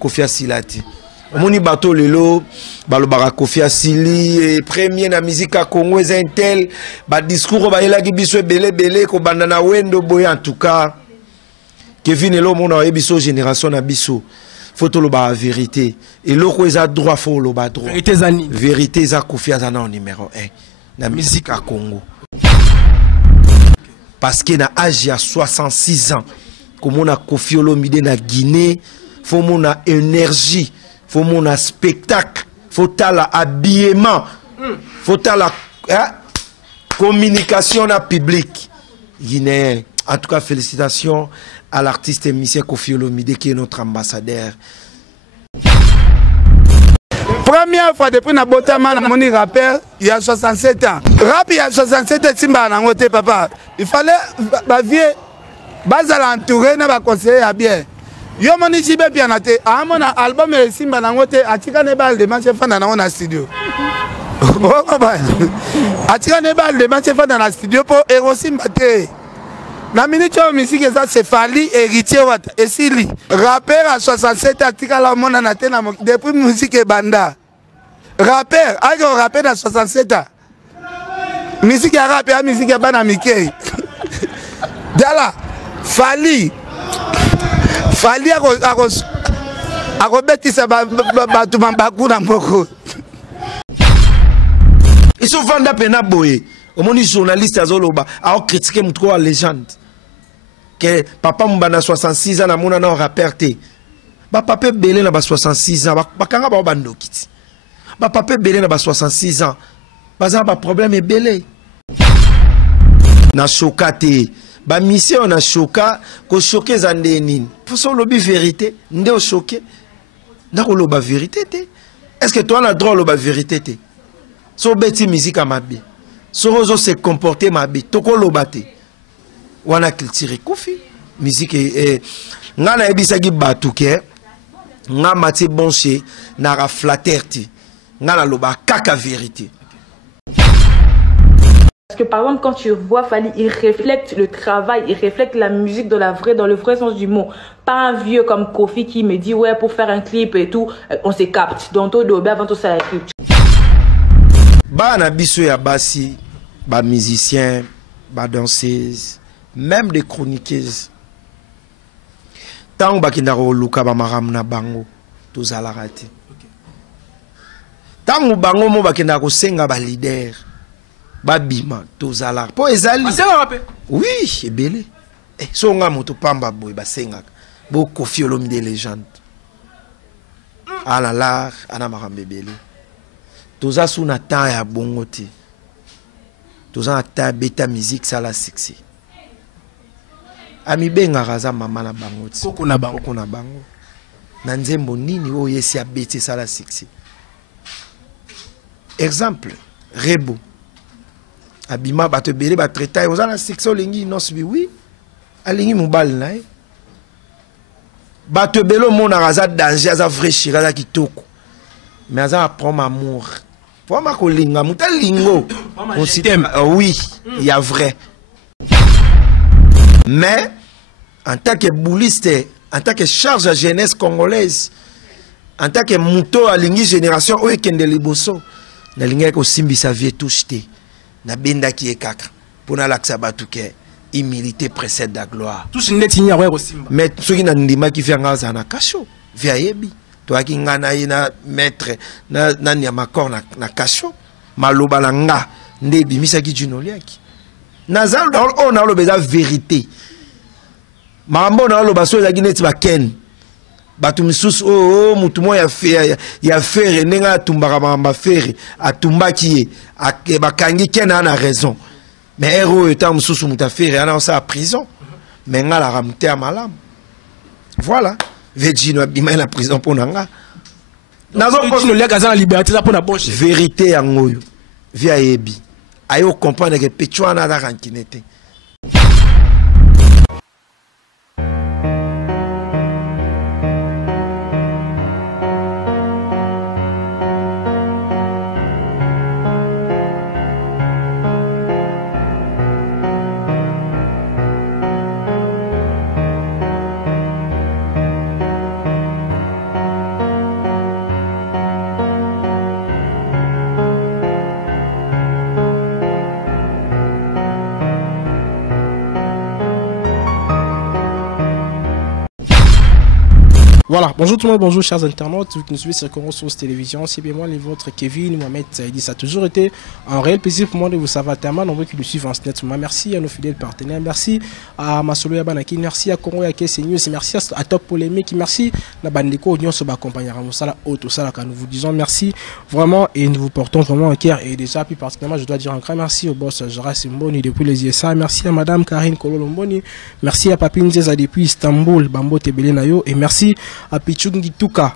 Kofi Asili te. Omoni bato lelo balobaka Kofi Asili premier na musique à Congo est un tel ba discours ba elaki biso belé ko banda na wendo boy en tout cas Kevin elo mona ebiso génération na biso faut to loba vérité et loko eza droit faut loba droit vérité za Kofi Asili na numéro 1 na musique à Congo parce que na âge ya 66 ans comme on a Kofi Olomide na Guinée faut mon énergie faut mon spectacle, faut la habillement, faut la communication na public guinéen. En tout cas, félicitations à l'artiste émissien Kofi Olomide qui est notre ambassadeur. Première fois depuis na botama na moni rappeur, il y a 67 ans. Rap il y a 67 ans simba na ngote papa. Il fallait ba vieux bazala entouré na ba conseiller à bien. Yo moni jibe bien na te amona album e simba na ngote atika ne bal de manche fana na ona studio. Oh ba. Atika ne bal de manche fana na studio pour ero simba te. Na minute yo musique ça c'est Fally héritier wata esili. Rappeur à 67 atika la mona na te na depuis musique e banda. Rappeur, ayo rappeur à 67 ans. Musique ya rap ya musique ya bana Mickey. Dala Fally akobetisa batu mambaku na mboko. Ils sont vendus pena boye. Au moins journaliste azoloba a critiqué mutuko wa légende. Que papa mbana 66 ans na mona na rappeur te. Ba papa belé na ba 66 ans ba kanga ba bandokiti. Ba papa belé na ba 66 ans. Baza ba problème e belé. Na chokate. Ba mission na choka ko choquer zande nini pour son lobby vérité ndé o choquer ndako loba vérité te est-ce que toi na droit loba vérité te so beti musique amabi so rozo se comporter mabi toko loba te wana culture Kofi musique nga na ebisaki batu ke nga mati bonché na ra flatterti nga na loba kaka vérité. Parce que par exemple, quand tu vois Fally, il reflète le travail, il reflète la musique dans le vrai sens du mot. Pas un vieux comme Kofi qui me dit ouais pour faire un clip et tout, on se capte. Donc tout dobe avant tout ça la clip. Ba na biso ya basi, ba musicien, ba danseuse, même des chroniqueuses. Tant ba kinaro luka ba maram na bango, to zala rate. Tant bango mo ba kinako senga ba leader. Babima tozala po ezali oui ebele so nga moto pamba boy basenga bo Kofi Olomide légende ala la ana makambe bele toza suna ta ya bongo te toza ta beta musique sala succès ami benga raza mama na bango ti koko na bango na nzembo nini o yesi abeti sala succès exemple Rebo abima bato belé ba traiter aux ana section lingi non subi oui alingi mobal na bato belo mona raza danger za vrai chiraza kitoko mais aza prendre amour pour ma kolinga mutalingo on s'aime oui il y a vrai mais en tant que bouliste en tant que charge à jeunesse congolaise en tant que muto alingi génération o ekende liboso na linga ko simbisa vie touché na benda qui est kaka pour na laksa batu ke humilité précède la gloire tous neti nya wa simba mais ceux qui na ndima qui fait ngaza na kasho via yebi to aki ngana ina maître na nyama kor na kasho maloba la nga ndebi misaki junoliaki nazal on a le beza vérité mambo na lo baso za gineti ba ken batu misusu oh mutu mo ya faire nenga tumbaka mamba faire atumbaki bakangi kena na raison mais héros étant misusu muta faire ana sa prison mais nga la ramte à malam voilà vejino bima na prison pour nanga nazo no lega za liberté za pour na bonche vérité ya ngoyo via yebi ayo comprendre que pechuana da rankinete. Voilà, bonjour tout le monde, bonjour chers internautes, vous qui nous suivez sur Congo Source Télévision, c'est bien moi, les vôtres, Kevin, Mohamed, Saïdi. Ça a toujours été un réel plaisir pour moi de vous savoir tellement nombreux qui nous suivent en ce net. Merci à nos fidèles partenaires, merci à Masolo Yabanaki, merci à Congo Yake News, merci à Top Polémique, merci à Bandeko Union sur accompagner à Moussala Auto Sala. Nous vous disons merci vraiment et nous vous portons vraiment un cœur. Et déjà, plus particulièrement, je dois dire un grand merci au boss Joras Mboni depuis les ISA, merci à Madame Karine Kololo Mboni, merci à Papine Nzeza depuis Istanbul, Bambo Tebele Nayo, et merci à Pichungi Tuka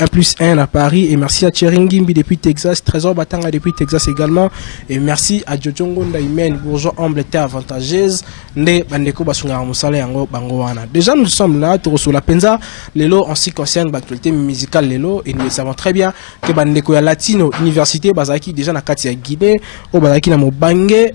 1+1 à Paris, et merci à Cheringimbi depuis Texas, Trésor Batanga depuis Texas également, et merci à Jojongo Ndaimen, bourgeois humble terre avantageuse, ne Bandeko Basunga Moussala Yango Bangoana. Déjà nous sommes là, sur la Penza, Lelo en ce qui concerne l'actualité musicale Lelo, et nous savons très bien que Bandeko ya Latino Université Bazaki déjà na kati ya Guinée, au Bazaki na Mobange,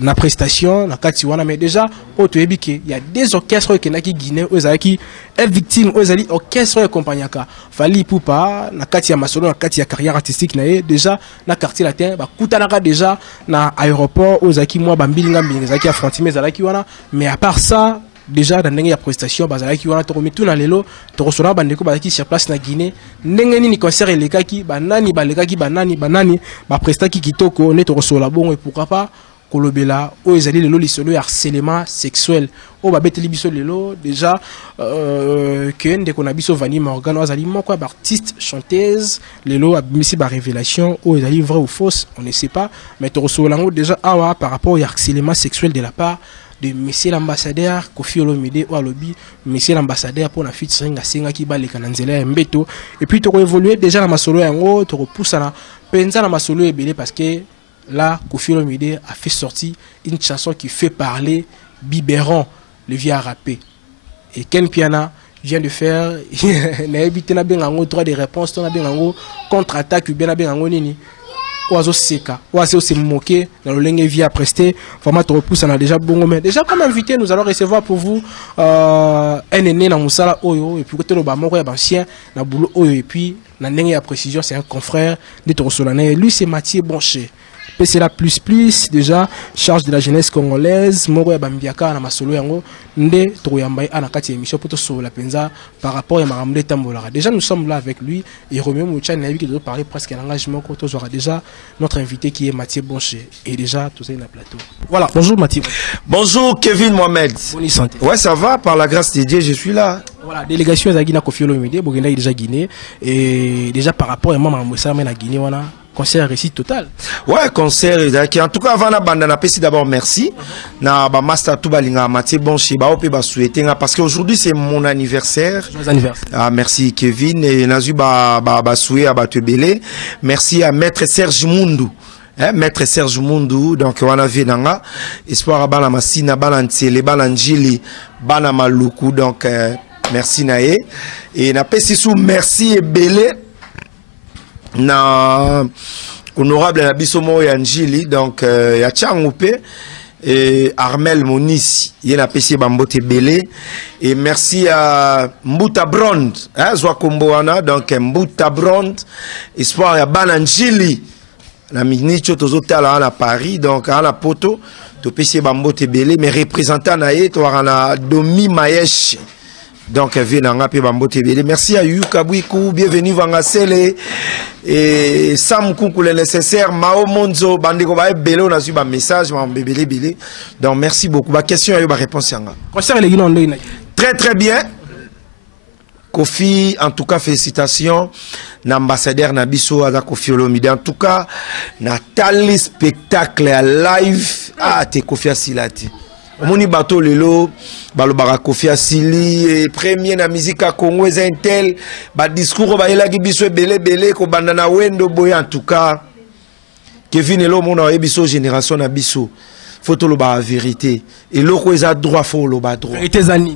na prestation, na kati wana, mais déjà, au Tuébike, il y a des orchestres qui naki Guinée, aux Zaki, est victime, aux Ali, orchestre et compagnie. Fali Poupa, na kati ya Masolo, na kati ya carrière artistique, na déjà, na quartier latin, ba Koutanaka déjà, na aéroport, aux Zaki, moi, Bambilinga, Zaki, Affrontimé, Zalaki wana, mais à part ça, déjà dans les prestations bazalaki wana to remetu na lelo to resona bandeko bazaki sur place na Guinée ndenge nini concert elekaki banani balekaki banani ba prestaki kitoko ne to resola bon et pourquoi pas kolobela o ezali lelo lisolo ya harcèlement sexuel o babeteli biso lelo déjà que ndeko na biso Vani Morgan azali moko ba artiste chanteuse lelo abimisi ba révélation o ezali vrai ou fausse on ne sait pas mais to resola ngo déjà awa par rapport au harcèlement sexuel de la part de monsieur l'ambassadeur Kofi Olomide ou alobi monsieur l'ambassadeur pour la featuring asenga ki baleka na nzela ya mbeto et puis to évoluer déjà na masolo yango to repousser na penza na masolo ebele parce que là Kofi Olomide a fait sortir une chanson qui fait parler Biberon le vieux rappé et Ken Piana vient de faire na évité na bengango droit de réponse to na bengango contre-attaque bien na bengango nini oiseau seka oiseau se moquer dans le lingue via prester vraiment te repousse on a déjà bon mais déjà comme invité nous allons recevoir pour vous un aîné na musala oyo et puis côté le ba moko ya ancien na boulot oyo et puis na ndenge ya précision c'est un confrère de Torosolane lui c'est Mathieu Boncher PCLA++ déjà charge de la jeunesse congolaise moko ya bambiaka na masolo yango nde toyamba ana kati émission pour so la penza par rapport à maramde tambolara. Déjà nous sommes là avec lui et Romeo Mouchan n'a vu qu'il doit parler presque à l'engagement qu'on aura déjà notre invité qui est Mathieu Boncher et déjà tout ça est dans le plateau. Voilà, bonjour Mathieu. Bonjour Kevin Mohamed. Bonne santé. Ouais, ça va par la grâce de Dieu, je suis là. Voilà, délégation de Guinée Kofi Olomide, Bogenda est déjà Guinée et déjà par rapport à maman Moussa mais la Guinée voilà. Concert réussite total. Ouais, concert en tout cas avant la bande na pesi d'abord merci na ba master tout balinga Mathieu Boncher ba ope ba souhaiter parce qu'aujourd'hui c'est mon anniversaire. Joyeux anniversaire. Ah merci Kevin et nazu ba souhaiter à Batebele. Merci à maître Serge Mundu. Maître Serge Mundu donc on a vu nanga espoir à bana masina balancele balanjili bana maluku donc merci nae et na pesi sous merci et belé na honorable Nabiso Moyanjili donc ya Tchangoupe et Armel Monis il a PC Bambote Belé et merci à Mbuta Brond Zwakomboana donc Mbuta Brond espoir ya Bananjili la minicho tozotala à Paris donc à la poto to PC Bambote Belé mais représentant naé to na Domi Mayesh donc merci à Yuka Bouikou, bienvenue Vangasele et Sam Koukou le nécessaire Mao Monzo Bandeko ba belé on a su ba message ma bébé belé donc merci beaucoup ba question et ba réponse très très bien Kofi en tout cas félicitations l'ambassadeur Nabiso à Kofi Olomide en tout cas na tali spectacle à live ah te Kofi Asilati Moni bateau lelo balobara Kofi Asili et premier na musique à Congo intel ba discours ba elaki biso belé ko bandana wendo boy en tout cas Kevin elo mona ebiso génération na biso photo lo ba vérité et loko eza droit fo lo ba droit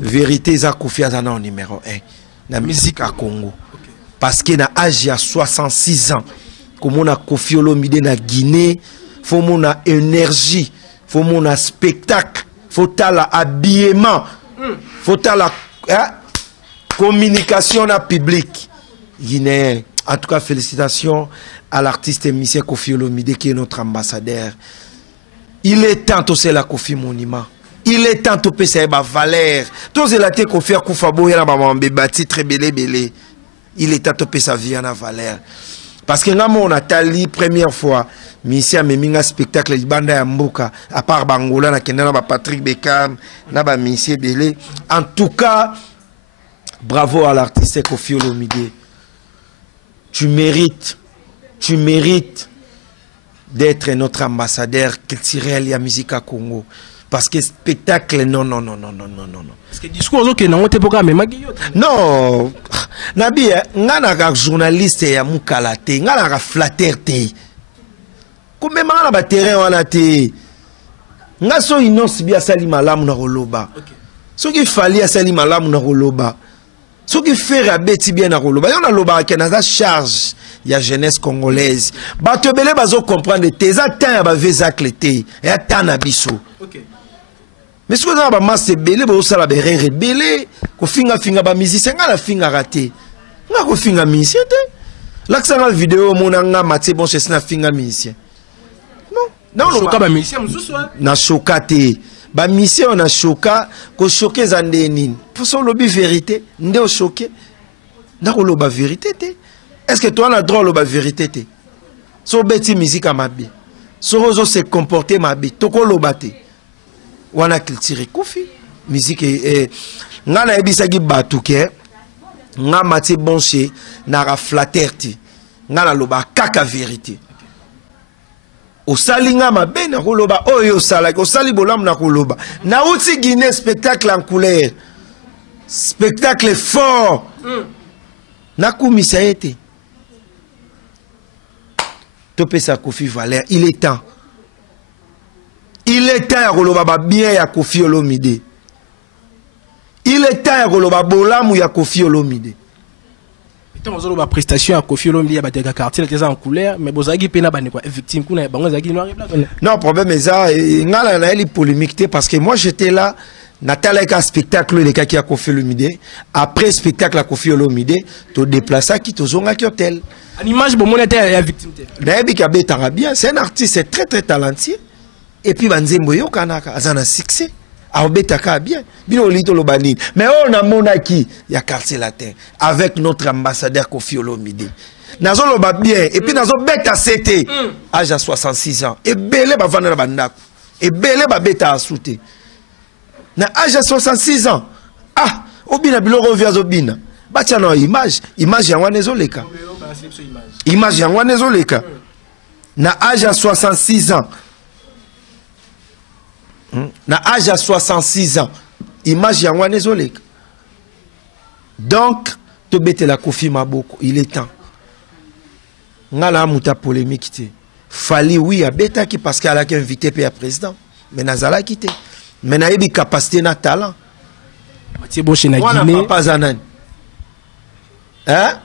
vérité za Kofi azana numéro 1 na musique à Congo parce que na âge ya 66 ans comme on a Kofi Olomide na Guinée faut mon énergie faut mon spectacle faut la habillement faut la communication na public guinéen en tout cas félicitations à l'artiste émissien Kofi Olomide qui est notre ambassadeur il est temps c'est la Kofi Monument il est temps de payer sa valeur. Tous les latés qu'on fait Koufa Boya na bâti très belé. Il est temps de payer sa vie en valeur. Parce que nous on a tali première fois Misia Meminga spectacle Banda ya Mboka à part Bangola na Kenya na Patrick Bekam na ba Misia Belé. En tout cas, bravo à l'artiste Koffi Olomide. Tu mérites d'être notre ambassadeur culturel et musique à Congo. Parce que spectacle, non. Parce que discours, ok, non, t'es pas même non, Nabi, nga journaliste ya mukalate, nga flatterté. Comme même na terrain wana te. Nga so inonce bien sali malamu na roloba. So ki fali sali malamu na roloba. So ki faire abeti bien na roloba. Yon na loba ke na charge ya jeunesse congolaise. Bato belé bazo comprendre tes attentes ya ba vezakle te. Ya tana biso. OK. Mais ce que nous avons c'est belé, c'est la berre belé, qu'on finga ba musicien, nga la finga raté. Nga ko finga musicien te. L'accent la vidéo mon nga maté bon c'est na finga musicien. Non, choka ba musicien mususu. Na choka te. Ba musicien on a choka ko choquer zande nini. Pour son lobby vérité, ndé o choquer. Na ko loba vérité te. Est-ce que toi on a droit loba vérité te? So beti musique à ma bi. So rozo se comporter ma bi. Toko loba te. Wana culture Koffi musique nga na ebisaki batu ke nga mati bonche na ra flatterti nga na loba kaka vérité osali nga mabe na koloba oyo sala osali bolam na koloba na uti Guinée spectacle en couleur spectacle fort na kumisa ete topé sa Koffi valeur il est temps. Il est temps de bien ya Koffi Olomide. Il est temps de bolamu ya Koffi Olomide. Tant que prestation à Koffi Olomide ya bateka quartier les en couleur mais bozaki pena bane quoi victime kuna bango zaki noir et blanc. Non, problème est ça ngala na eli polémique parce que moi j'étais là Nathalie a spectacle les kaki à Koffi Olomide après spectacle à Koffi Olomide to déplacer qui to zonga ki hôtel. En image bon monétaire ya victime. Nayebi ka betara bien, c'est un artiste très talentueux. Et puis banzembo yo kanaka azana succès abetaka bien bino lito lobani mais on a monaki ya quartier latin avec notre ambassadeur Koffi Olomide nazo loba bien et puis nazo beta CT âge à 66 ans et belé ba vanda na bandako et belé ba beta asouté na âge à 66 ans obina biloko via zobina batia na image ya wana ezoleka image ya wana ezoleka na âge à 66 ans na âge à 66 ans image ya wana ezoleka donc to bete la Koffi maboko il est temps ngala muta polémique te fali oui a beta ki parce qu'elle a invité pe président mais nazala kité mais na yebi capacité na talent Mathieu Boche na Guinée moi pas zanani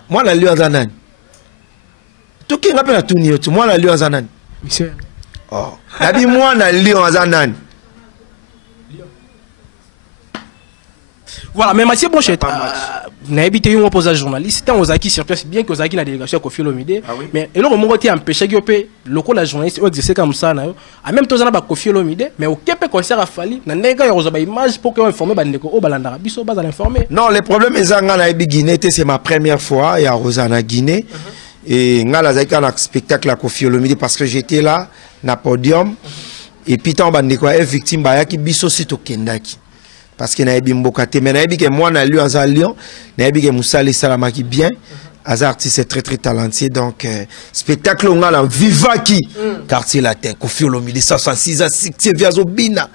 moi na lieu zanani to ki ngapela tuni yotu moi na lieu zanani monsieur nabi moi na lieu zanani. Voilà, mais Mathieu Boche, n'a évité une opposage journaliste. Tant aux acquis sur place, bien que aux acquis la délégation Koffi Olomide, mais et là au moment où empêché que le coup la journaliste ou exercer comme ça, en même temps on a Koffi Olomide, mais au Québec concert a fallu, n'a négocié aux images pour qu'on informe bandeko au balandara biso bas à l'informer. Non, le problème est que na Guinée, c'est ma première fois et à Rosana Guinée et ngala zaika na spectacle à Koffi Olomide parce que j'étais là na podium et puis tant bandeko est victime ba ki biso sito kendaki. Parce que naebi mbokate mais naebi que moi na Lyon à Lyon naebi que Moussali Salamaki bien az artiste c'est très talentueux donc spectacle on a la vivaki quartier latin Koffi Olomide 66 à 6 Viazobina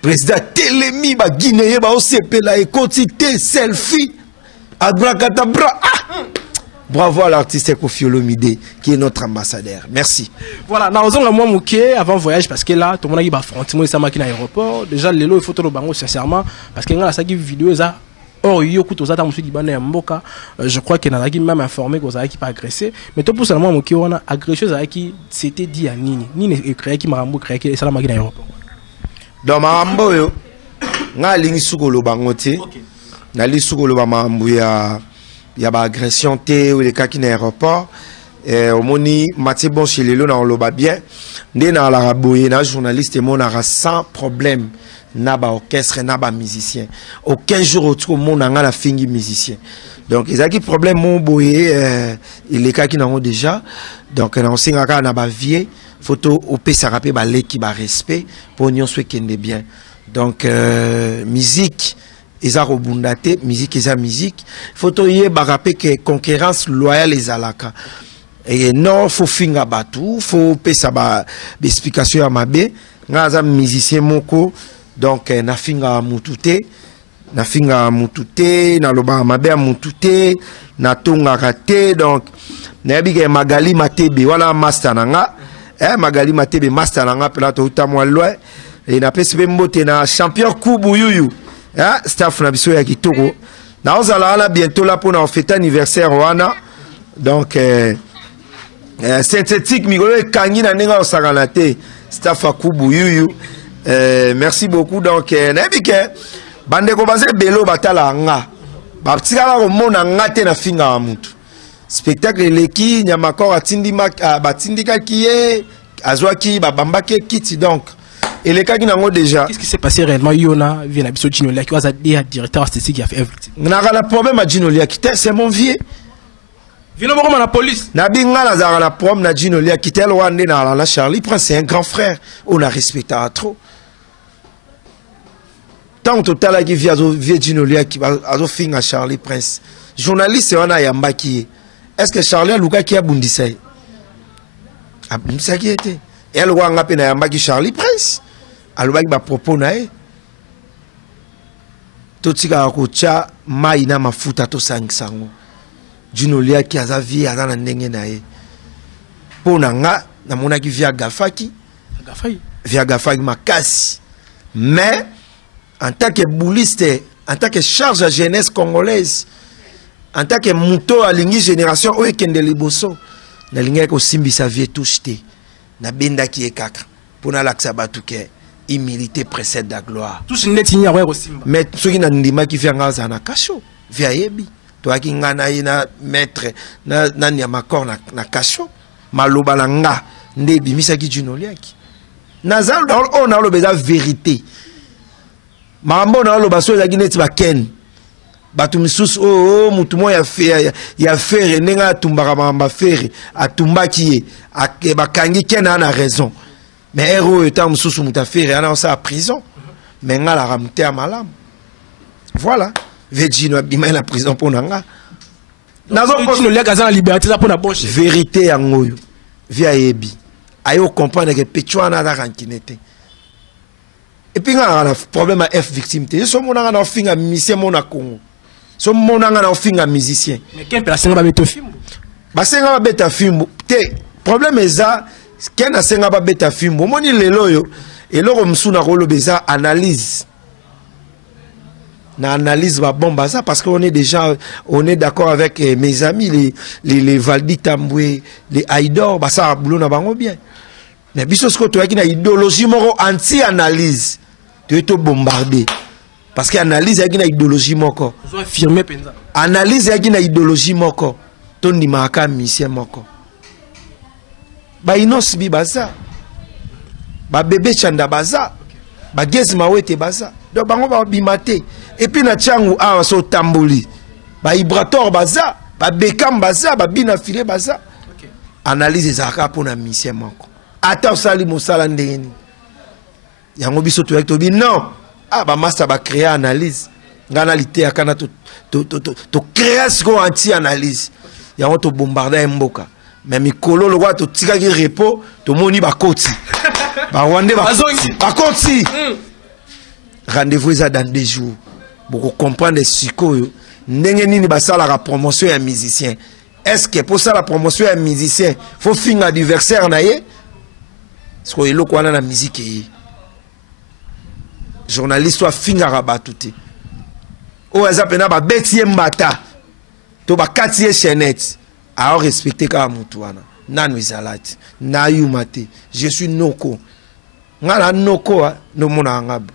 président Telemi ba Guinée ba OCP la quantité selfie abracadabra bravo à l'artiste Koffi Olomide qui est notre ambassadeur. Merci. Voilà, nous avons moi mouké avant voyage parce que là tout le monde a affronté ça à l'aéroport. Déjà les lots il faut tout le bango sincèrement parce que là ça qui vidéo ça or yo kuto za ta musu ki bana mboka je crois que na qui même informé que ça qui pas agressé mais tout pour seulement mouké on a agressé ça qui c'était dit à nini créé qui marambo créé qui ça la maki l'aéroport. Dans marambo yo nga lingi sukolo bango te. Na li sukolo ba marambo ya ba agression té ou les cas qui n'aéroport au moni Mathieu Boche lelo na loba bien ndé na la raboye na journaliste mon ara sans problème na ba orchestre na ba musicien aucun jour au monde nga la fingi musicien donc ils a qui problème mon boye il est qui n'ont déjà donc on singa na ba vie photo op ça rappeler ba leki ba respect pour nous soit kende bien donc musique ils a rebondate musique ils a musique photo yé ba rappeler que concurrence loyale les alaka et non faut finga batu faut pesa ba explication à mabe ngaza musicien moko donc na finga mutute na loba mabe mutute na tonga raté donc na biga Magali Matebe wala master nanga Magali Matebe master nanga pela to utamwa loin et na pesi mbote na champion kubu yuyu staff na biso ya kitoko na ozala ala bientôt là pour na fête anniversaire wana donc synthétique migolo e kangi na nenga osakana te staff akubu yuyu merci beaucoup donc nabike bande ko baze belo batala nga batika ko mona ngate na finga mutu spectacle leki nyamakor atindi batindika kiye azwaki babambake kiti donc et les cas qui n'ont déjà qu'est-ce qui s'est passé réellement Yona vient à biso Ginolia qui was directeur artistique qui a fait everything n'a pas problème à Ginolia qui c'est mon vieux vino moko na police na binga na zara la prom na Ginolia qui tel wande na la Charlie Prince c'est un grand frère on a respecté trop tant total qui vient vieux Ginolia qui va azo finga Charlie Prince journaliste on a yamba qui est-ce que Charlie Luka qui a bundisa abundisa qui était elle wanga pe na yamba qui Charlie Prince alobaki ba propos na e totika kocha mai na mafuta to sangisango Ginolia ki aza vie aza na ndenge na e pona nga na monaki via gafaki makasi mais en tant que bouliste en tant que charge à jeunesse congolaise en tant que muto à lingi génération o ekende liboso na lingi ko simbisa vie touché na benda ki ekaka pona laksa batuke humilité précède la gloire tout ce net igna ouais aussi mais ce qui n'a ndima qui vient ngaza na kasho via yebi to aki ngana ina maître na nyamakor na kasho maloba la nga nde bimisa ki Ginolia ki nazal on a le beza vérité mambo na lo baso ya gineti ba ken batu misusu mutu mo ya faire nenga tumbaka mamba faire atumbaki ye bakangi ken na raison mais héros étant misusu muta faire ana sa prison mais nga la ramte à malam voilà Vegino bima la prison pour nanga nazo Ginolia kaza na liberté za pona bonche vérité ya ngoyo via yebi ayo comprendre que pechuana da rankinete et puis nga na problème à F victime te so mona na finga musicien mona Congo so mona na finga musicien mais quel place nga ba beto film ba senga ba beta film te problème eza ken na senga ba beta film moni lelo yo eloko msuna ko lobeza analyse na analyse ba bomba ça parce qu'on est déjà d'accord avec mes amis les Valdi Tamboué les Aïdor ba ça boulot na bango bien mais biso ce que toi qui na idéologie moko anti analyse tu es bombardé parce que analyse y a une idéologie moko ils ont affirmé penza analyse y a une idéologie moko ton ni maka mission moko ba inos bi baza ba bébé chanda baza ba gezi mawete baza donc bango ba bimate et puis na changu a so tamboli ba vibrator baza ba bekam baza ba bina filé baza analyse zaka pour na mission moko ata osali mosala ndeni yango biso to bi non ba master ba créer analyse ngana lité akana to créer ce qu'on anti analyse yango to bombarder mboka mais mikolo lo wa to tikaki repos to moni ba koti ba wande ba koti rendez-vous ça dans 2 jours pour comprendre sikoyo ndenge nini basala la promotion ya musicien est-ce que pour ça la promotion ya musicien faut finir adversaire na ye ce que eloko wana na musique yi journaliste soit finir batute o ezapena ba betie mbata to ba katie chenette a respecter ka mutu wana nanu izalati na yumate je suis noko ngala noko no mona ngabo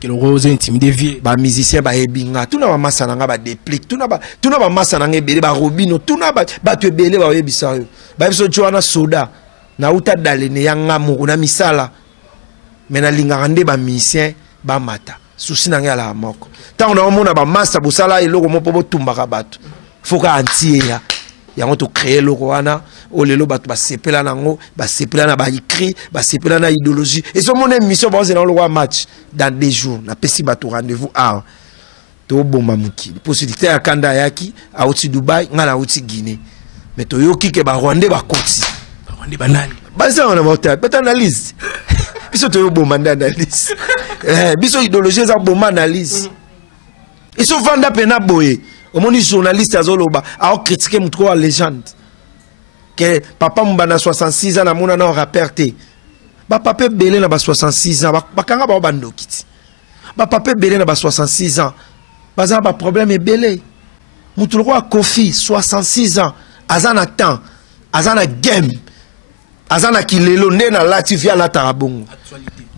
que le rose intimidé vie ba musicien ba ebinga tuna ba masana nga ba déplique tuna ba masana nga ebele ba robino tuna ba tu ebele ba yebisa yo ba biso joana soda na uta dalene ya ngamu na misala mena linga rande ba musicien ba mata souci na ngala la moko tant on a mona ba master bosala eloko mo po tumbaka bato faut ka antier ya on to créer loko wana o lelo bato ba sepela nango ba sepela na ba écrit ba sepela na idéologie et so mon émission ba on le match dans 2 jours na pesi bato rendez-vous à to bomba muki possibilité ya kanda yaki a outi Dubai ngala outi Guinée mais to yoki ke ba Rwandais ba koti ba Rwandais banani ba ça on a voté peut analyse biso to bomba analyse biso idéologie za bomba analyse ils sont vanda pena boye au moins journaliste azoloba a critiquer mutko wa légende que papa mbana 66 ans na mona na rappeur te ba papa belé na ba 66 ans ba kanga ba bandokiti ba papa belé na ba 66 ans baza ba problème ebele mutu ko Kofi 66 ans azana temps azana game azana kilelo ne na lativia na tarabongo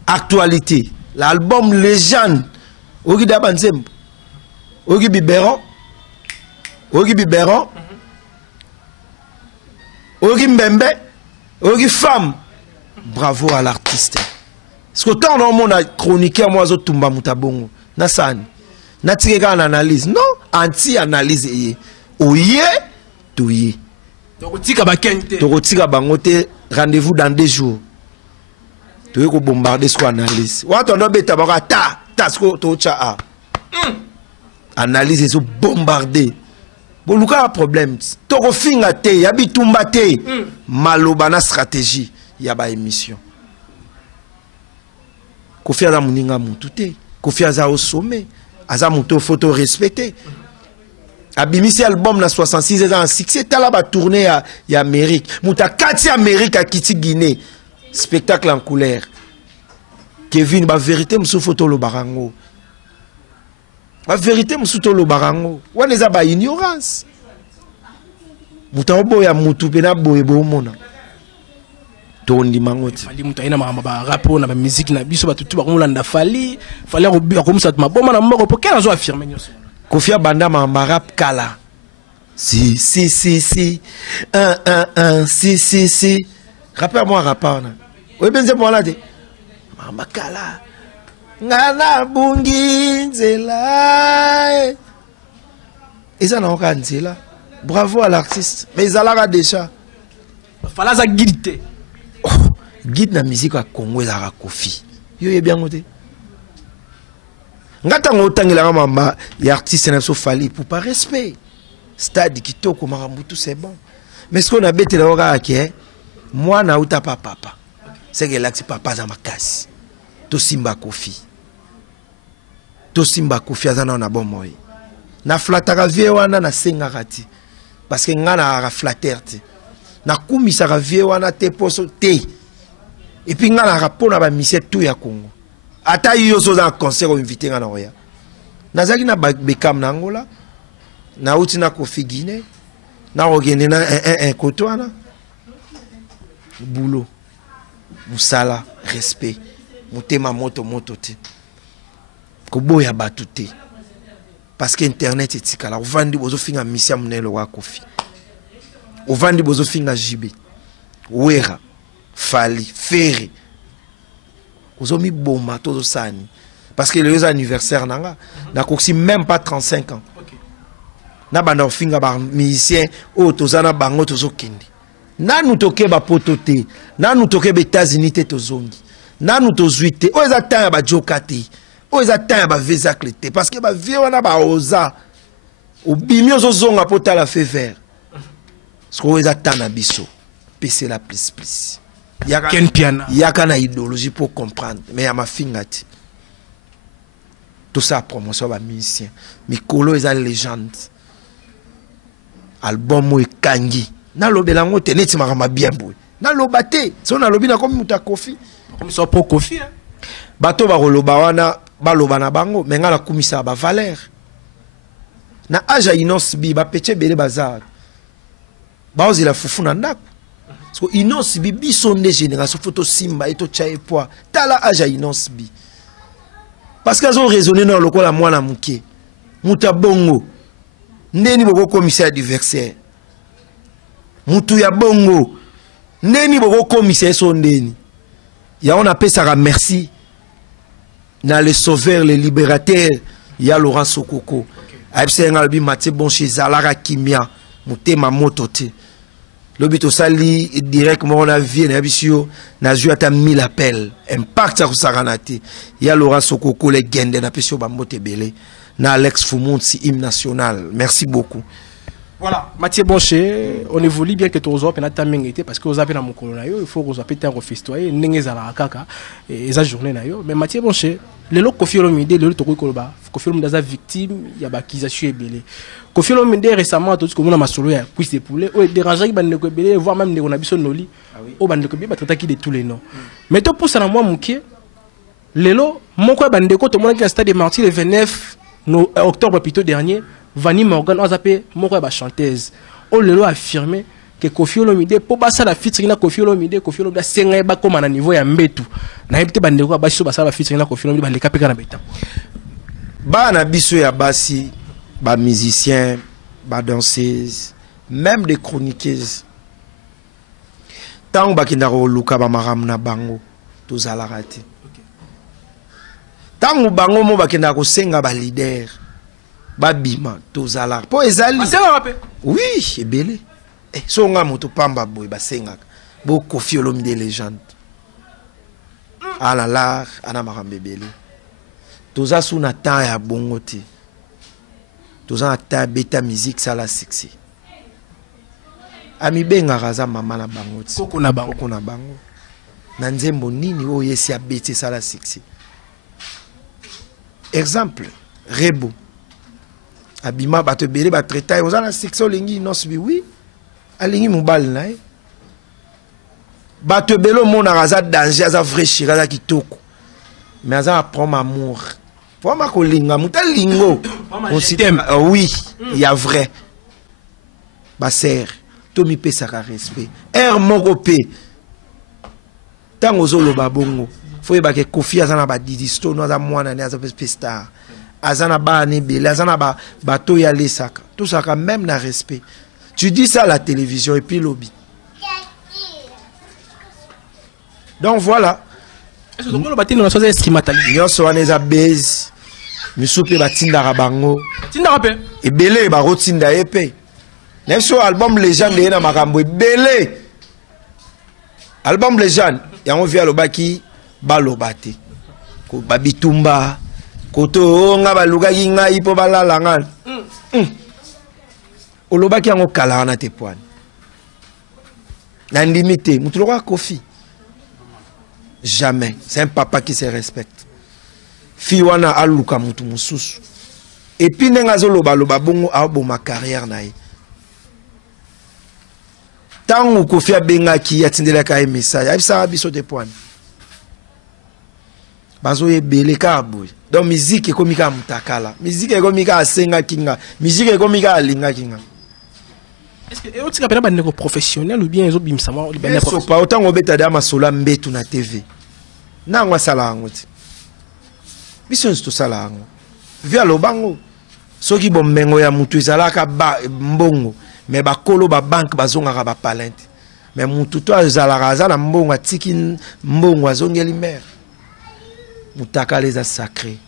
actualité l'album légende ogi da banzembo ogi biberon ogi mbembe ogi femme bravo à l'artiste parce que tant dans mon chroniqueur moi zo tumba mutabongo na sani na tireka en analyse non anti analyse oye toye tokotika bakente tokotika bangote rendez-vous dans 2 jours toye ko bombarder ce qu'on analyse wa tondo beta baka ta ce ko to cha a analyse so bombarder bon luka problème toko finga te ya bitumba te maloba na stratégie ya ba émission Kofi aza muninga mutu te Kofi aza au sommet aza mutu photo respecté abimisi album na 66 ans en succès tala ba tourner ya Amérique muta kati Amérique a kiti Guinée spectacle en couleur Kevin ba vérité musu photo lo barango la vérité musuto lo barango wana eza ba ignorance muta oboya mutu pena boye bo mona tondi mangoti fali mutu ina mama ba rapport na ba musique na biso ba tutu ba kolanda fali akomisa ma boma na mboko po kena zo affirmer nyoso Kofi banda mama rap kala si si rappelle moi rapport na oui benze moi de mama kala ngana bungi nzela eza na oka nzela bravo à l'artiste mais ezalaka déjà fala za guide guide na musique à Congo ezalaka Kofi yo ye bien ngote ngata ngotangela mama ya artiste na so fali pour pas respect stade kitoko marambutu c'est bon mais ce qu'on a bête là oka ke moi na uta papa c'est que l'axe papa za makasi to simba Kofi azana na bon moy na flataka vie wana na senga kati parce que ngana ra flatter te na kumisa ka vie wana te poso te et puis ngana rapona ba mission tout ya Congo ata yo so za concert o invité ngana oya nazaki na bekam na Angola na uti na Kofi Guinée na ogende na un kotwana boulot musala respect mutema moto te koboya batu te parce que internet etikala ovandi bozo finga mission munelo wa Kofi ovandi bozo finga jibe wera fali ferry ozo mi bomba tozo sani parce que les anniversaire nanga na koksi même pas 35 ans na banda finga ba musicien o tozana bango tozo kindi nanu toke ba potote nanu toke ba États-Unis te tozongi nanu tozuite o eza tanya ba jokate o eza tanya ba vezaklete parce que ba vie wana ba oza obimi ozozonga pota la feu vert so eza tana biso pc la plus Ken piana yaka na idéologie pour comprendre mais ya ma fingati tout ça promotion ba musicien mikolo eza légende album mo ekangi na lobela ngo te neti makama bien boy na lobate so na lobi na comme muta Kofi comme ça pour Kofi bato ba koloba wana baloba na bango mais ngala kumisa ba valeur na aja inos bi ba peche bele bazar ba ozi la fufu na ndako so inos bi biso nde génération photo simba eto chae poa tala aja inos bi parce qu'ils ont raisonné dans le quoi la mwana muke muta bongo ndeni boko commissaire adversaire mutu ya bongo ndeni boko commissaire so ndeni ya on appelle ça merci na le sauveur, le libérateur, il y a Laurent Sokoko. Aïbse ngalbi Mathieu Bonché Zalara Kimia, Moutema Motote. L'obito sali directement on a vu na bisio na joué à 1000 appels. Impact ça saranate. Il y a Laurent Sokoko les gende na pesio bambote belé. Na Alex Foumoun si hymne national. Merci beaucoup. Voilà, Mathieu Bonché, on évolue bien que tu as un timing parce que vous avez mon colonel, il faut que vous ayez un festoyer, n'engagez à la caca et la journée nayo. Mais Mathieu Bonché, le lot Kofi Olomide, le lot Toko Koloba, Kofi Olomide est victime, il y a accusation belé. Kofi Olomide récemment tout ce que vous avez solo ya cuisse de poulet, ou déranger bande ko belé, voire même on a biso noli, au bande ko belé traiter de tous les noms. Mais toi pour ça na moi mouké, le lot mon ko bande ko to mon qui stade de Martyrs le 29 octobre plutôt dernier. Vanny Morgan a zappé mon chanteuse. On le a affirmé que Kofi Olomide pour passer la featuring na Kofi Olomide senga ba comme à niveau ya mbetu. Na ebite bande ko ba so la featuring na Kofi Olomide ba le kapeka na beta. Ba na biso ya basi, ba musiciens, ba danseuses, même des chroniqueuses. Tant ba kindaro luka ba maram na bango to zalarate. Tant bango mo ba kindako senga ba leader. Babima tozala po ezali oui ebele so nga moto pamba boy basenga bo Kofi Olomide légende ala lar ana makambe bele toza suna temps ya bongo te toza na ta beta musique sala sexy ami benga raza mama na bango ti koko na bango na nzembo nini o yesi abeti sala sexy exemple Rebo Abima bato belé ba traiter aux la section lingi non subi oui alingi mobal na bato belo mon araza danger za vrai chiraza kitoko mais ça prend amour pour ma kolinga muta lingo oui il y a vrai ba ser to mi pesa ka respect moko pe tango zolo babongo faut ba ke Kofi azana ba didisto no za mwana ne za star Azana ba nebele, azana ba bato ya lesaka. Tout ça quand même na respect. Tu dis ça à la télévision et puis lobby. Donc voilà. Est-ce que le bâtiment est instrumentaliste? Nous sommes des abés. Nous sommes des batinda rabango. Tinda rapé. Et belé ba rotinda épée. Même sur album légende na makambo belé. Album légende. Ya on vient le baki balobate. Ko babitumba. Koto nga baluka kinga ipo balala nga. Olobaki yango kala na te poane. Na limité, mutuloko Kofi. Jamais. C'est un papa qui se respecte. Fiwana aluka mutu mususu. Et puis nenga zoloba loba bongo abo ma carrière na ye. Tango Kofi abengaki yatindela ka message. Abisa biso te poane. Bazo ye belé ka boy. Donc musique comme ka mutakala. Musique comme ka senga kinga. Musique comme ka linga kinga. Est-ce que tu as pas un professionnel ou bien ils ont bim sama ou bien professionnel? Pas autant obeta da masola mbetu na TV. Na ngwa sala ngoti. Biso nsto sala ngo. Via lo bango. Soki bommengo ya mutu ezalaka ba mbongo. Mais ba kolo ba banque bazonga ba palente. Mais mutu to azalaka za na mbongo atiki mbongo azongeli mère. Mutaka les a sacrés.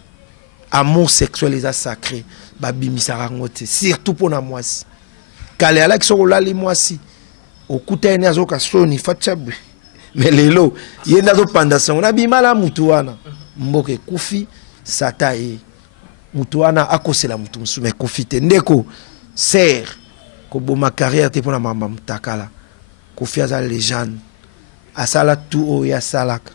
Amour sexuel les a sacrés. Babi misarangote. Surtout pour na moisi. Kale Alex Olali moisi. Okuta ene azoka soni fachabu. Mais lelo, yenda zo panda son na bimala mutuana. Mboke Kofi satae. Mutuana akosela mutu musu mais Kofi te ndeko ser ko boma carrière te pona mamba mutakala. Kofi aza légende. Asala tout o ya salaka.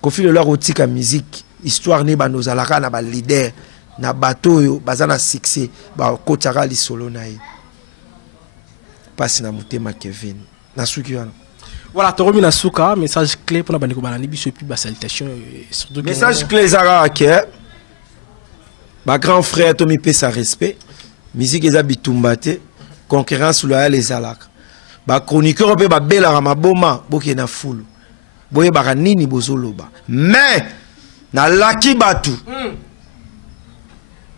Kofi le rotika musique histoire ne ba nozalaka na ba leader na bato yo bazana succès ba kotaka li solo na ye passe na mutema Kevin na suki wana voilà to romi na suka message clé pour na bandiko bana biso et puis ba salutation surtout message clé zara ke ba grand frère Tommy pe sa respect musique eza bitumbate concurrence loyale les alaka ba chroniqueur pe ba bela maboma boke na fulu boye baka nini bozoloba mais na laki batu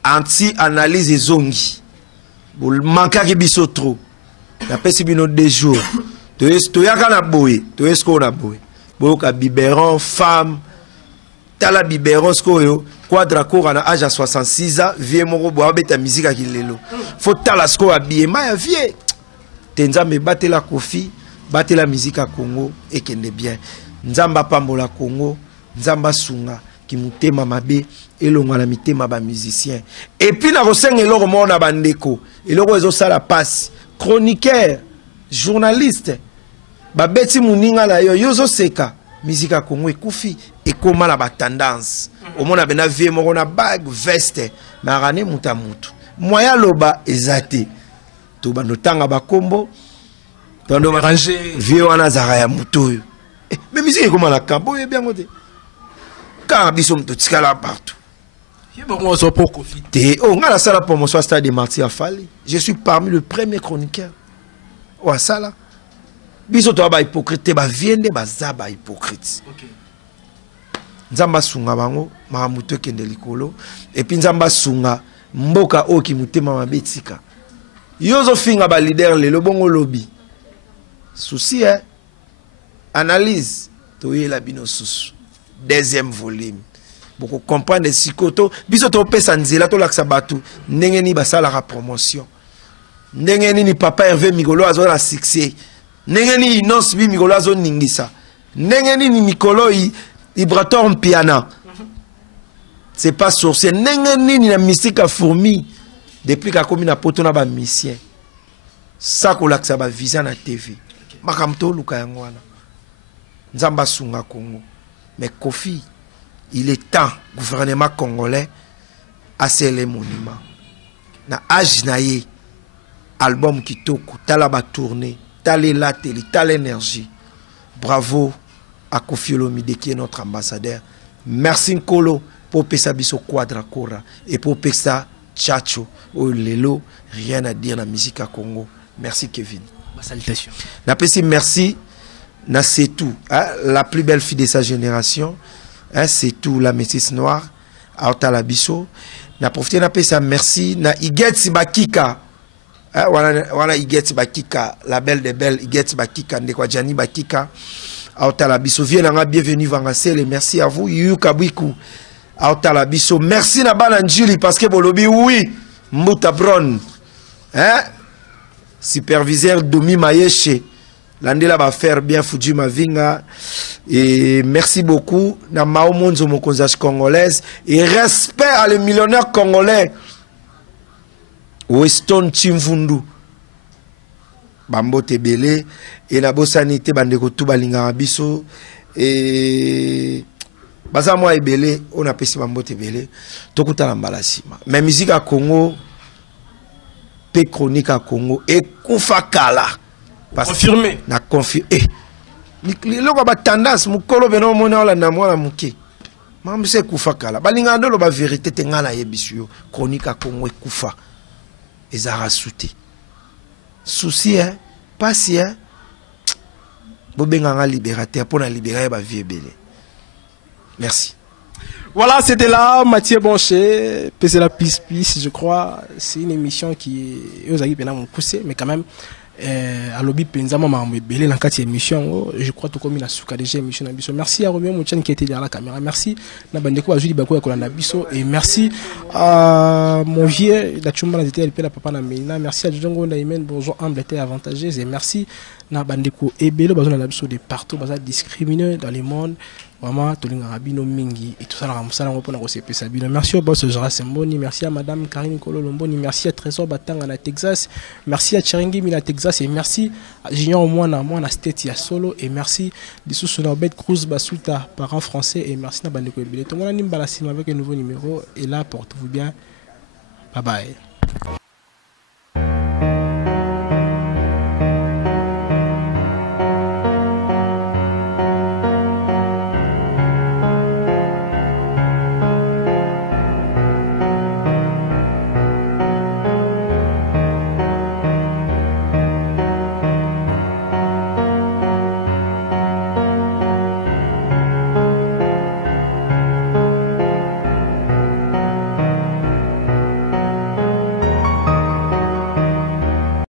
anti analyse zongi bol mankaki biso trop na pesi bino 2 jours to yaka na boye to esko na boye boyo ka biberon femme tala biberon skoyo quadra cour na âge à 66 ans vie moko boa beta musique à kilelo faut tala sko habillé ma vie tenzambe batela Kofi batela musique à Congo et kende bien nzamba pambola Congo nzamba sunga ki mutema mabe elonga na mitema ba musicien et puis na rosenga eloko mona bandeko eloko ezo sala passe chroniqueur journaliste babeti muninga la yo yozo seka musique à Congo ekufi ekoma na ba tendance omona bena vie moko na bag veste marane muta mutu moya loba ezate to bando tanga bakombo tondo ranger vie wana zara ya mutu mais musique ekoma na kambo e bien ngote ka biso mto tikala partout bon so pour profiter oh ngala sala promotion à Stade Martyrs Fali je suis parmi le premier chroniqueur wa sala biso to ba hypocrite ba viende ba zaba hypocrite OK nzamba sunga bango mamuto kende likolo et puis nzamba sunga mboka oki mutema mabetika yozo finga ba leader le bongo lobby souci analyse to yela bino susu deuxième volume beaucoup comprendre des sikoto biso to pesa nzela to laksa batu ndenge ni basala promotion ndenge ni papa Hervé Mikolo azo la succès ndenge ni Inos bi Mikolo azo ningisa ndenge ni Mikolo Ibrator Mpiana c'est pas sorcier ndenge ni na mystique a fourmi depuis ka komi na poto na ba misien ça ko laksa ba visa na TV makamto luka yangwana nzamba sunga Congo mais Kofi il est temps gouvernement congolais à les monuments na âge naie album kitoko tala ba tourner tala la télé tala énergie bravo à Kofi Olomide qui est notre ambassadeur merci Nkolo pour pesa biso quadra cora et pour pesa Chacho ou lelo rien à dire la musique à Congo merci Kevin salutations na pesi merci na c'est tout hein? La plus belle fille de sa génération hein? C'est tout la métisse noire Aota la biso na profiter na pesa merci na Igetsi Bakika hein? Voilà Igetsi Bakika la belle des belles Igetsi Bakika ndekwa Jani Bakika Aota la biso viens nga bienvenue Vangasele merci à vous Yuka Bwiku Aota la biso merci na bana Njuli parce que bolobi oui Mbuta Bron hein superviseur Domi Mayeche Landela va faire bien Fuji Mavinga et merci beaucoup na Mao Monzo Mokonzage congolaise et respect à les millionnaires congolais Weston Chimvundu Bambo Tebele et na bosanité bandeko tubalinga biso et baza moi ebele on a pesi Bambo Tebele tokuta na mbalasima mais musique à Congo pe chronique à Congo et Koufakala confirmé na confirmé le loba ba tendance mukolo beno mona wala na mwana muke mambo se Koufakala balinga ndolo ba vérité te ngana yebisio chronique à Congo et Koufa ezara souti souci hein pas hein bobenga nga libérateur pour na libérer ba vie belé merci. Voilà, c'était là Mathieu Boncher, c'est la piste, je crois. C'est une émission qui est aux agues mon poussé, mais quand même, à l'objet Penzama m'a embellé dans cette émission. Je crois tout comme il a souka déjà émission Nabiso. Merci à Robin Mouchan qui était derrière la caméra. Merci à Bandeko Azuli Bako à Nabiso et merci à mon vieux Dachumba LP la papa Namina. Merci à Djongo Naimen bonjour humble était avantageuse et merci à Bandeko Ebelo besoin Nabiso de partout, besoin discriminé dans le monde. Vraiment, Rabino Mingi et tout ça, merci au boss Jara Semboni, merci à madame Karine Kolo Lomboni, merci à Trésor Batang à Texas, merci à Chiringi Mina Texas et merci à Junior Moana State ya Solo et merci de sous Norbert Cruz Basuta, parent français et merci à Bandeko Ebele. Tout le monde a avec un nouveau numéro et là, portez-vous bien. Bye bye.